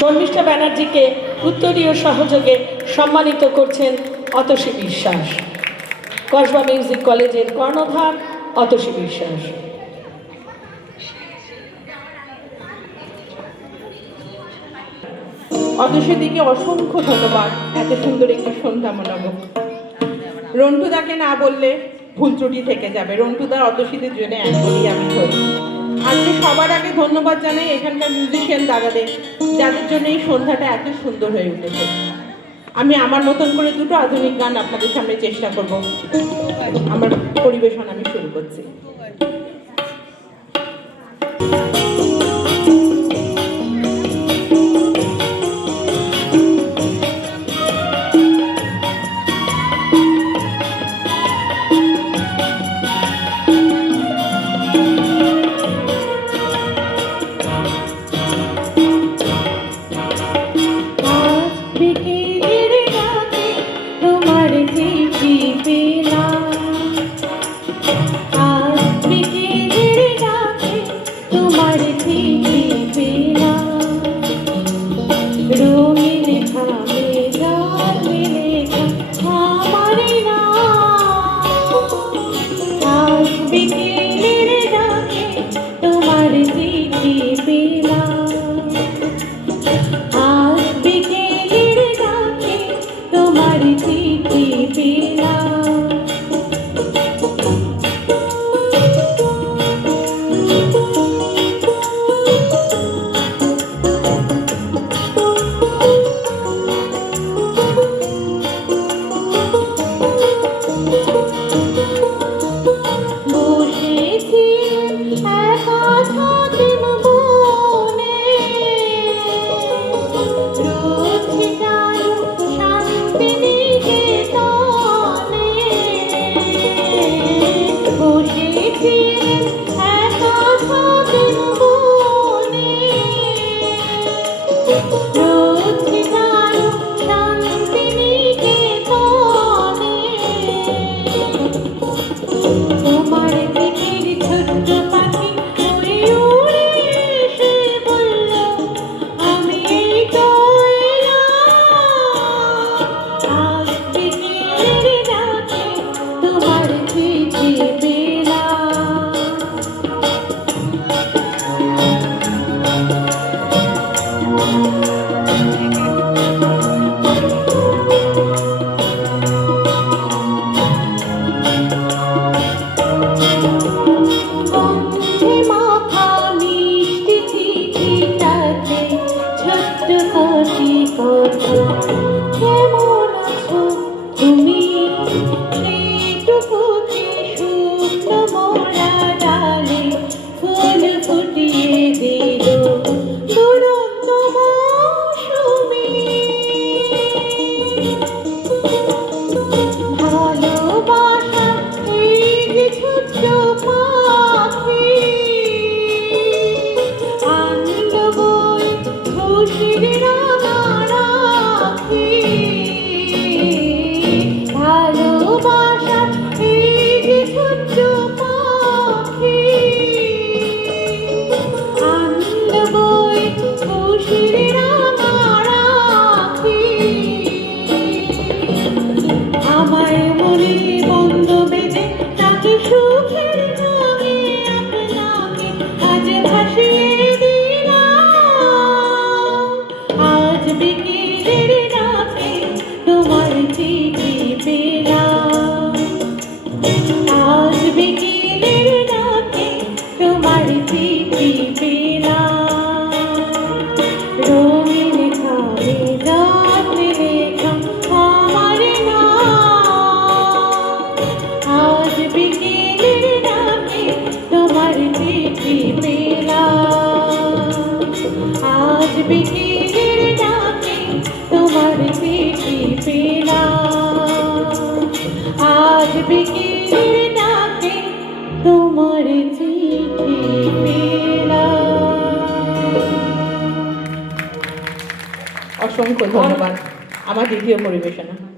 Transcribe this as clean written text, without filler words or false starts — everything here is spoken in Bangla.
শর্মিষ্ঠা ব্যানার্জিকে উত্তরীয় সহযোগে সম্মানিত করছেন অতসী বিশ্বাস। কসবা মিউজিক কলেজের কর্ণধার অতসী বিশ্বাস। অতসীদিকে অসংখ্য ধন্যবাদ এত সুন্দর একটি সন্ধ্যা মনাবো। রন্টুদাকে না বললে ভুল ত্রুটি থেকে যাবে। রন্টুদার অতসীদের জন্য এক বলি আমি ধরি। আজকে সবার আগে ধন্যবাদ জানাই এখানকার মিউজিশিয়ান দাদাদের, যাদের জন্য এই সন্ধ্যাটা এত সুন্দর হয়ে উঠেছে। আমি আমার মতন করে দুটো আধুনিক গান আপনাদের সামনে চেষ্টা করব। আমার পরিবেশন আমি শুরু করছি। অসংখ্য ধন্যবাদ। আমার দ্বিতীয় পরিবেশনা।